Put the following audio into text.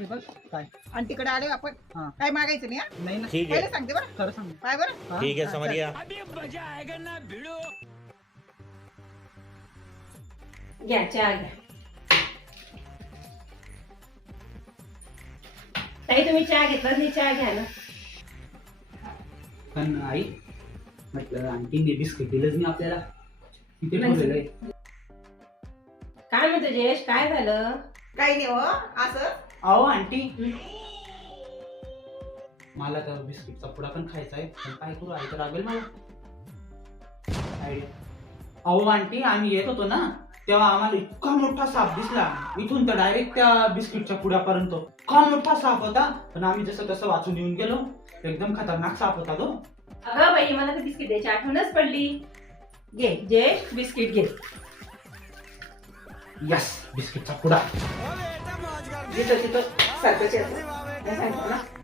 हे बघ काय आंटीकडे आले आपण हा. काय मागायचं नाही हा? नाही ना ठीक पहिले है सांगते बरं खरं सांग काय बरं हा? ठीक है हा, समझ चल. गया घ्या चहा घ्या. ताई तुम्ही चहा घेतला नाही, चहा घ्या ना. पण आई म्हटलं आंटीने बिस्किट दिलंच नाही आपल्याला तिथे नाही. ठेवलेलं आहे. काय म्हणतो जयेश, काय झालं? काही नाही हो असं अहो आंटी मला तर बिस्किटचा पुडा पण खायचा आहे पण काय करू आई तर रागेल मला आयडिया. अहो आंटी आम्ही येत होतो ना तेव्हा आम्हाला इतका मोठा साप दिसला इथून तर डायरेक्ट त्या बिस्किटच्या पुड्यापर्यंत इतका मोठा साप होता पण आम्ही जसं तसं वाचून येऊन गेलो एकदम खतरनाक साप होता तो. अगं बाई, मला तर बिस्किट द्यायची आठवणच पडली. घे जयेश, बिस्किट घे. यस बिस्किटचा पुडा जिथं तिथं सारखं सांगतो ना.